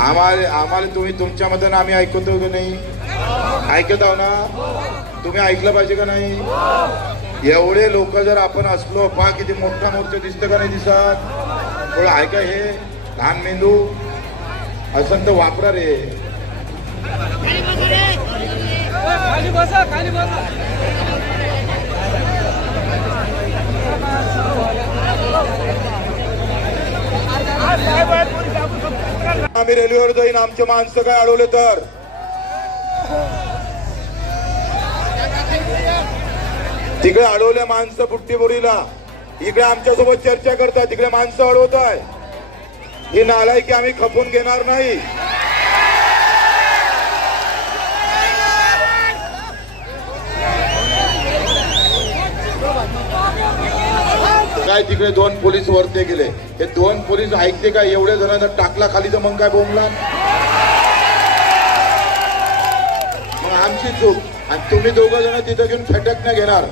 आम्हाला आम्हाला तुम्ही तुमच्या मतानं आम्ही ऐकतो की नाही? ऐकत आहो ना? तुम्ही ऐकलं पाहिजे का नाही? एवढे लोक जर आपण असलो, पहा किती मोठा मोर्चा दिसतं का नाही दिसत? थोडं ऐका, हे लहान मेंदू असं तर वापरा रे. खाली बसा, खाली बसा. आम्ही रेल्वेवर जाईन, आमचे माणसं काय अडवले तर तिकडे अडवल्या माणसं बुट्टीबोरीला, इकडे आमच्यासोबत चर्चा करतात, तिकडे माणसं अडवत आहे. ही नालायकी आम्ही खपून घेणार नाही. काय तिकडे 2 पोलीस वरते गेले, हे 2 पोलीस ऐकते का? एवढे जणांना टाकला खाली तर मग काय बोंबला? मग आमची चूक. आणि तुम्ही 2 जण तिथं घेऊन फटक नाही घेणार.